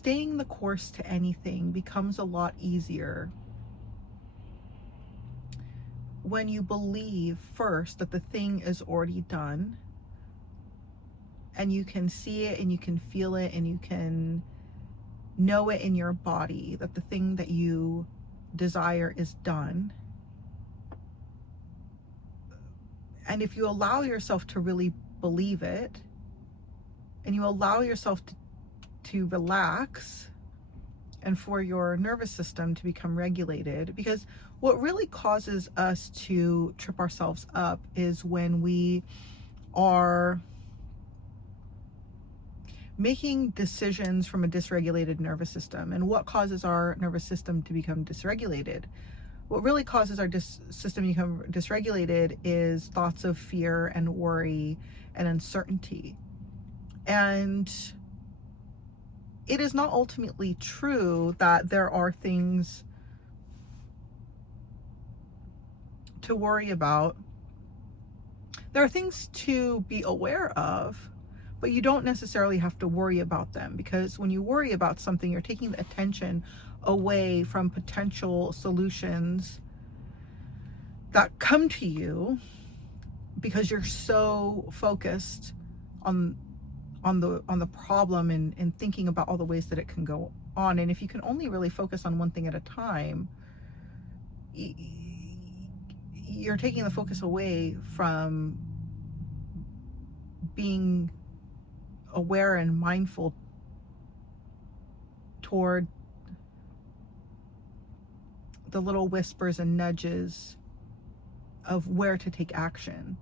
staying the course to anything becomes a lot easier when you believe first that the thing is already done, and you can see it and you can feel it and you can know it in your body that the thing that you desire is done. And if you allow yourself to really believe it, and you allow yourself to relax, and for your nervous system to become regulated, because what really causes us to trip ourselves up is when we are making decisions from a dysregulated nervous system. And what causes our nervous system to become dysregulated? What really causes our system to become dysregulated is thoughts of fear and worry and uncertainty. And it is not ultimately true that there are things to worry about. There are things to be aware of, but you don't necessarily have to worry about them, because when you worry about something, you're taking the attention away from potential solutions that come to you, because you're so focused on the problem and thinking about all the ways that it can go on. And if you can only really focus on one thing at a time, you're taking the focus away from being aware and mindful toward the little whispers and nudges of where to take action.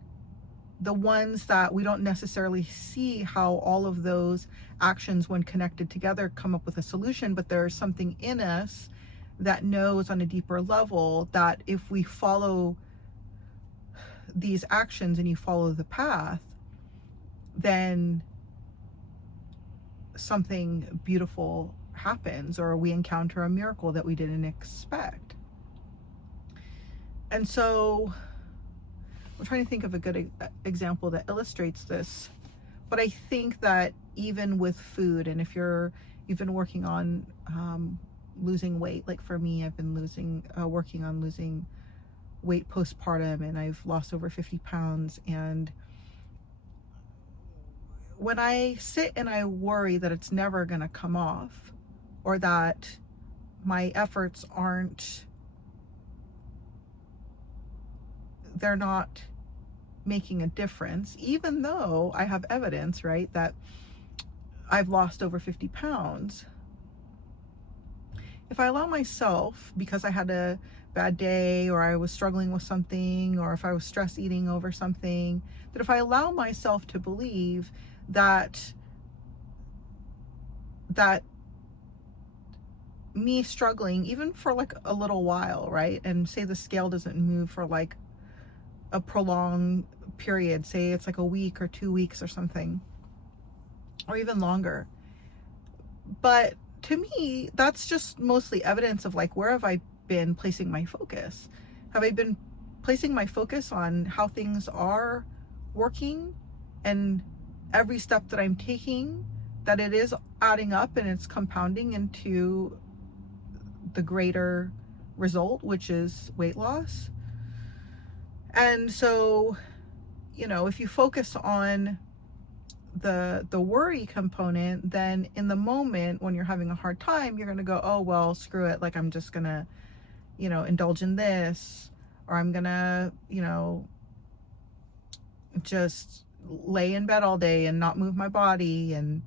The ones that we don't necessarily see how all of those actions, when connected together, come up with a solution, but there's something in us that knows on a deeper level that if we follow these actions and you follow the path, then something beautiful happens, or we encounter a miracle that we didn't expect. And so I'm trying to think of a good example that illustrates this. But I think that even with food, and if you've been working on losing weight, like for me, I've been working on losing weight postpartum, and I've lost over 50 pounds. And when I sit and I worry that it's never going to come off, or that my efforts they're not making a difference, even though I have evidence, right, that I've lost over 50 pounds. If I allow myself, because I had a bad day, or I was struggling with something, or if I was stress eating over something, that if I allow myself to believe that me struggling, even for like a little while, right, and say the scale doesn't move for like a prolonged period, say it's like a week or 2 weeks or something, or even longer. But to me, that's just mostly evidence of like, where have I been placing my focus? Have I been placing my focus on how things are working, and every step that I'm taking, that it is adding up and it's compounding into the greater result, which is weight loss? And so, if you focus on the worry component, then in the moment when you're having a hard time, you're going to go, oh, well, screw it. Like, I'm just going to, indulge in this, or I'm going to, just lay in bed all day and not move my body. And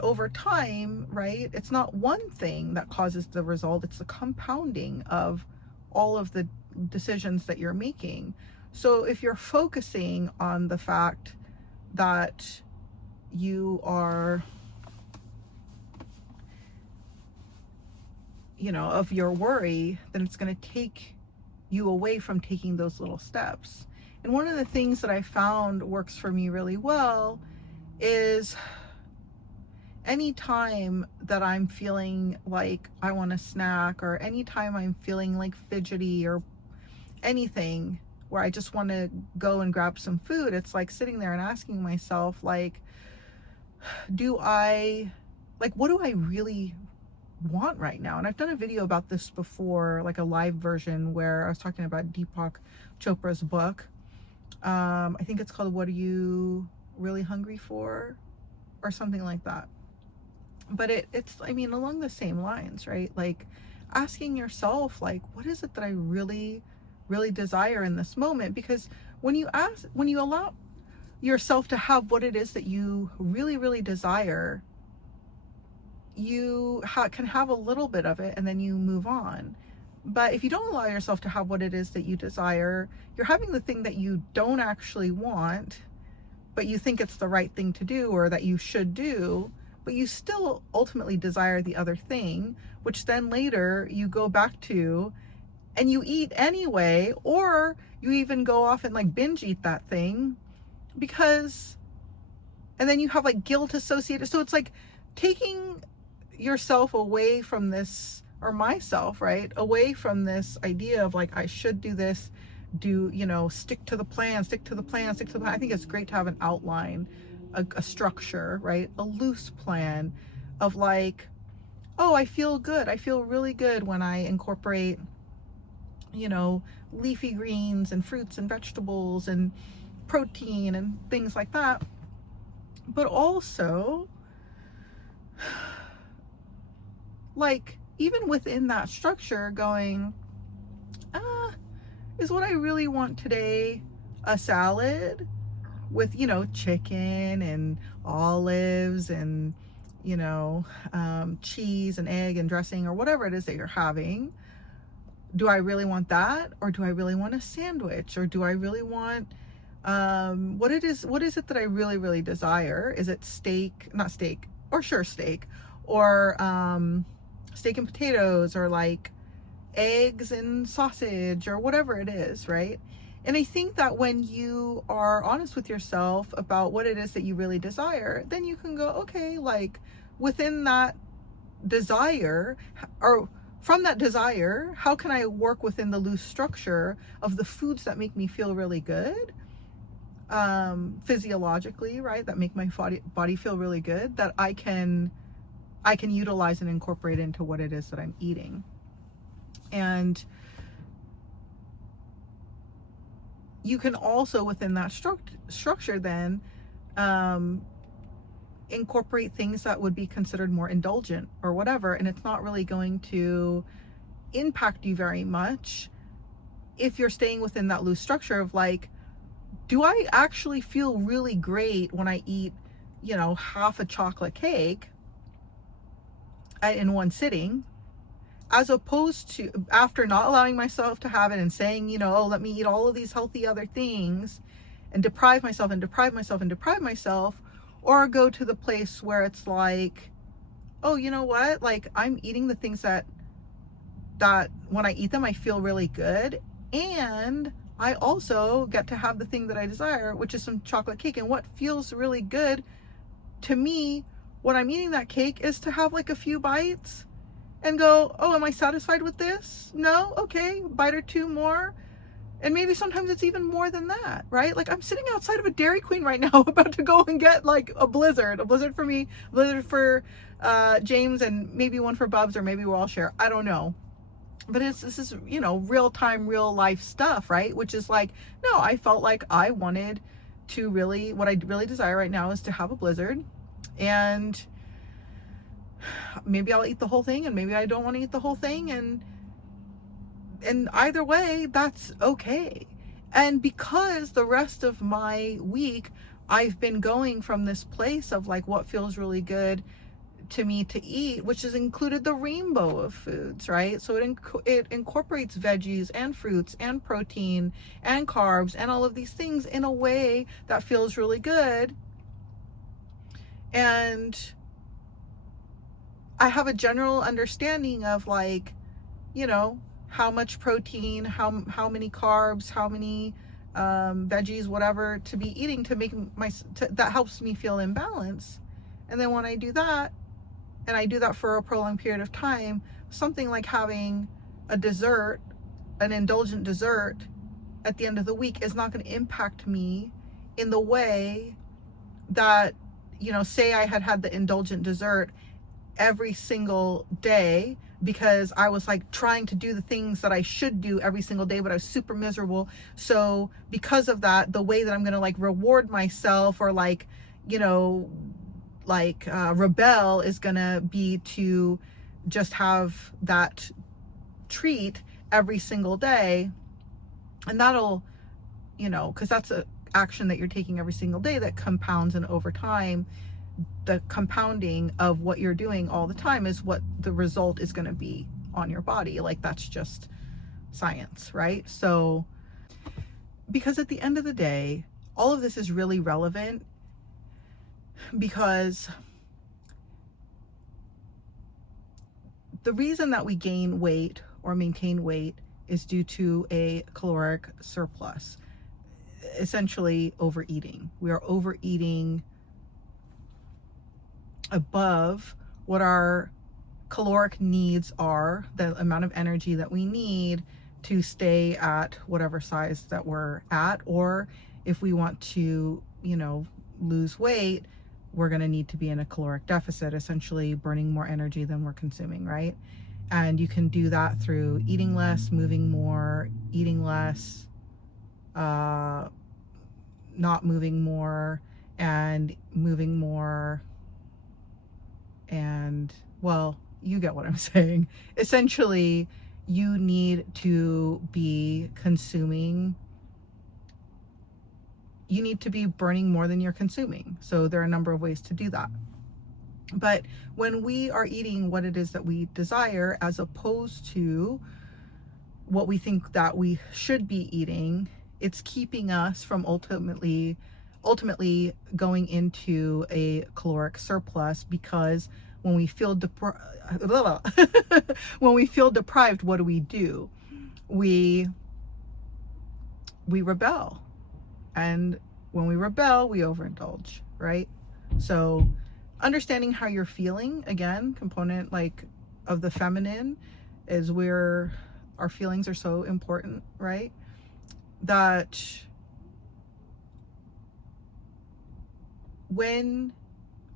over time, right, it's not one thing that causes the result, it's the compounding of all of the decisions that you're making. So if you're focusing on the fact that you are, of your worry, then it's going to take you away from taking those little steps. And one of the things that I found works for me really well is anytime that I'm feeling like I want a snack, or anytime I'm feeling like fidgety or anything where I just want to go and grab some food, it's like sitting there and asking myself, like, do I, like, what do I really want right now? And I've done a video about this before, like a live version where I was talking about Deepak Chopra's book. I think it's called What Are You Really Hungry For? Or something like that. But it's, I mean, along the same lines, right? Like asking yourself, like, what is it that I really, really desire in this moment? Because when you allow yourself to have what it is that you really, really desire, you can have a little bit of it and then you move on. But if you don't allow yourself to have what it is that you desire, you're having the thing that you don't actually want, but you think it's the right thing to do or that you should do, but you still ultimately desire the other thing, which then later you go back to and you eat anyway, or you even go off and like binge eat that thing because, and then you have like guilt associated. So it's like taking yourself away from this, or myself, right, away from this idea of like, I should do this, stick to the plan, stick to the plan, stick to the plan. I think it's great to have an outline, a structure, right, a loose plan of like, oh, I feel good, I feel really good when I incorporate, leafy greens and fruits and vegetables and protein and things like that. But also, like, even within that structure, going, is what I really want today a salad with, chicken and olives and, cheese and egg and dressing or whatever it is that you're having? Do I really want that? Or do I really want a sandwich? Or do I really want, what is it that I really, really desire? Is it steak, not steak, or sure, steak, or steak and potatoes, or like eggs and sausage, or whatever it is, right? And I think that when you are honest with yourself about what it is that you really desire, then you can go, okay, like within that desire, or from that desire, how can I work within the loose structure of the foods that make me feel really good, physiologically, right, that make my body feel really good, that I can utilize and incorporate into what it is that I'm eating. And you can also, within that structure, then incorporate things that would be considered more indulgent or whatever, and it's not really going to impact you very much if you're staying within that loose structure of like, do I actually feel really great when I eat, half a chocolate cake in one sitting, as opposed to after not allowing myself to have it and saying, oh, let me eat all of these healthy other things and deprive myself and deprive myself and deprive myself, or go to the place where it's like, oh, you know what, like I'm eating the things that when I eat them I feel really good, and I also get to have the thing that I desire, which is some chocolate cake. And what feels really good to me when I'm eating that cake is to have like a few bites and go, oh, am I satisfied with this? No? Okay, bite or two more. And maybe sometimes it's even more than that, right? Like I'm sitting outside of a Dairy Queen right now about to go and get like a Blizzard for me, a Blizzard for James, and maybe one for Bubs, or maybe we'll all share. I don't know. But this is, real time, real life stuff, right? Which is like, no, I felt like I wanted to really, what I really desire right now is to have a Blizzard, and maybe I'll eat the whole thing, and maybe I don't want to eat the whole thing, and either way, that's okay. And because the rest of my week I've been going from this place of like what feels really good to me to eat, which has included the rainbow of foods, right? So it incorporates veggies and fruits and protein and carbs and all of these things in a way that feels really good. And I have a general understanding of like, how much protein, how many carbs, how many veggies, whatever, to be eating to make that helps me feel in balance. And then when I do that, and I do that for a prolonged period of time, something like having a dessert, an indulgent dessert at the end of the week, is not going to impact me in the way that, say I had the indulgent dessert every single day because I was like trying to do the things that I should do every single day, but I was super miserable. So because of that, the way that I'm going to like reward myself or like, rebel is going to be to just have that treat every single day. And that'll, because that's a action that you're taking every single day that compounds, and over time the compounding of what you're doing all the time is what the result is going to be on your body. Like, that's just science, right? So because at the end of the day, all of this is really relevant because the reason that we gain weight or maintain weight is due to a caloric surplus, essentially overeating. We are overeating above what our caloric needs are, the amount of energy that we need to stay at whatever size that we're at. Or if we want to, lose weight, we're going to need to be in a caloric deficit, essentially burning more energy than we're consuming, right? And you can do that through eating less, moving more, eating less, not moving more, and moving more. And, well, you get what I'm saying. Essentially, you need to be consuming, you need to be burning more than you're consuming. So there are a number of ways to do that. But when we are eating what it is that we desire, as opposed to what we think that we should be eating, it's keeping us from ultimately going into a caloric surplus. Because when we feel when we feel deprived, what do? We rebel. And when we rebel, we overindulge, right? So understanding how you're feeling, again, component like of the feminine, is where our feelings are so important, right? That when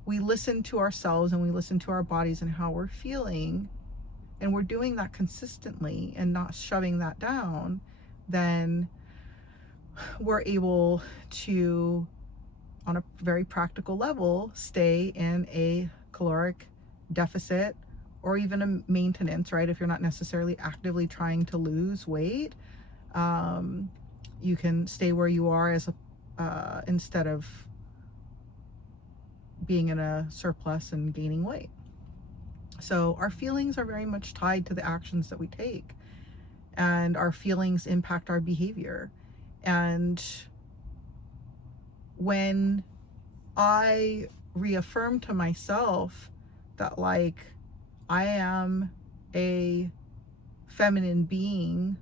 we listen to ourselves and we listen to our bodies and how we're feeling, and we're doing that consistently and not shoving that down, then we're able to, on a very practical level, stay in a caloric deficit or even a maintenance, right? If you're not necessarily actively trying to lose weight, you can stay where you are as a instead of being in a surplus and gaining weight. So our feelings are very much tied to the actions that we take, and our feelings impact our behavior. And when I reaffirm to myself that, like, I am a feminine being,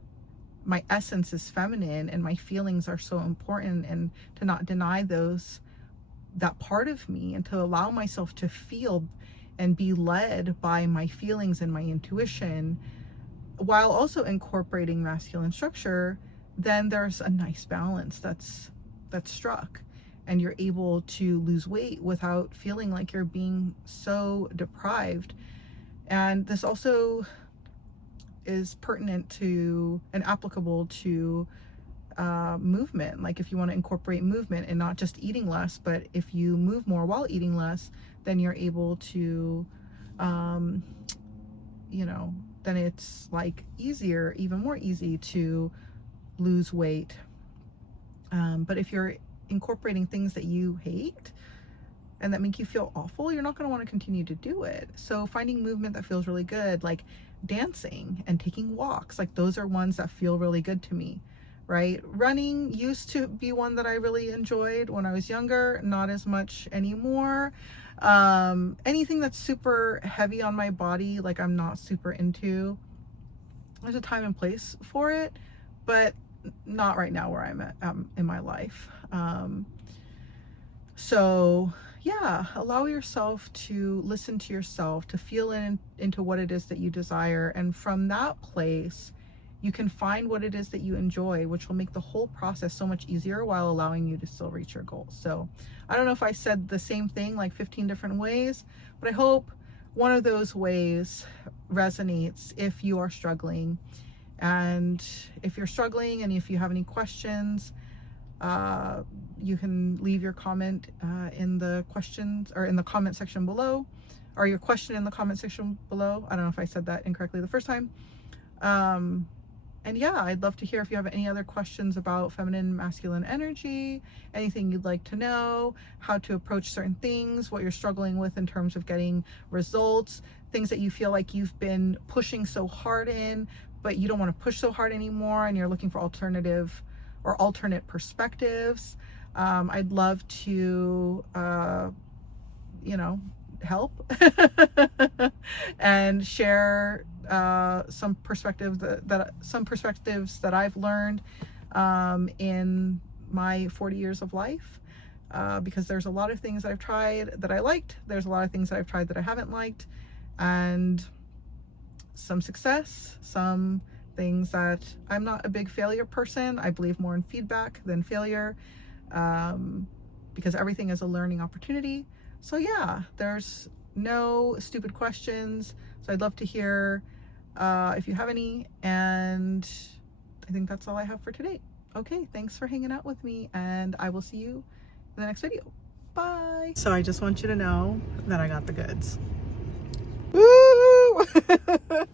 my essence is feminine, and my feelings are so important, and to not deny that part of me, and to allow myself to feel and be led by my feelings and my intuition, while also incorporating masculine structure, then there's a nice balance that's struck, and you're able to lose weight without feeling like you're being so deprived. And this also is pertinent to and applicable to movement. Like, if you want to incorporate movement and not just eating less, but if you move more while eating less, then you're able to then it's like even more easy to lose weight. But if you're incorporating things that you hate and that make you feel awful, you're not going to want to continue to do it. So finding movement that feels really good, like dancing and taking walks, like those are ones that feel really good to me, right? Running used to be one that I really enjoyed when I was younger, not as much anymore. Anything that's super heavy on my body, like, I'm not super into. There's a time and place for it, but not right now where I'm at in my life. So yeah, allow yourself to listen to yourself, to feel into what it is that you desire, and from that place you can find what it is that you enjoy, which will make the whole process so much easier while allowing you to still reach your goals. So I don't know if I said the same thing like 15 different ways, but I hope one of those ways resonates if you are struggling. And if you're struggling and if you have any questions, you can leave your comment in the questions or in the comment section below, or your question in the comment section below. I don't know if I said that incorrectly the first time. And yeah, I'd love to hear if you have any other questions about feminine, masculine energy, anything you'd like to know, how to approach certain things, what you're struggling with in terms of getting results, things that you feel like you've been pushing so hard in, but you don't want to push so hard anymore and you're looking for alternative or alternate perspectives. I'd love to, help and share some perspectives that I've learned in my 40 years of life, because there's a lot of things that I've tried that I liked, there's a lot of things that I've tried that I haven't liked, and some success, some things that I'm not a big failure person. I believe more in feedback than failure, because everything is a learning opportunity. So yeah, there's no stupid questions. So I'd love to hear if you have any, and I think that's all I have for today. Okay, thanks for hanging out with me, and I will see you in the next video. Bye. So I just want you to know that I got the goods. Woo!